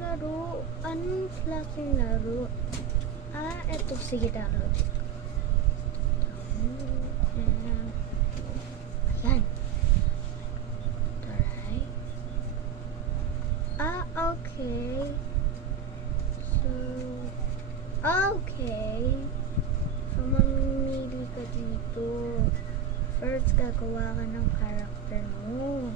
laro? Anong klaseng laro? Eto. Sige, laro. Ayan. Alright. Okay. So, okay. So, mamimili ka dito. First, gagawa ka ng character mo.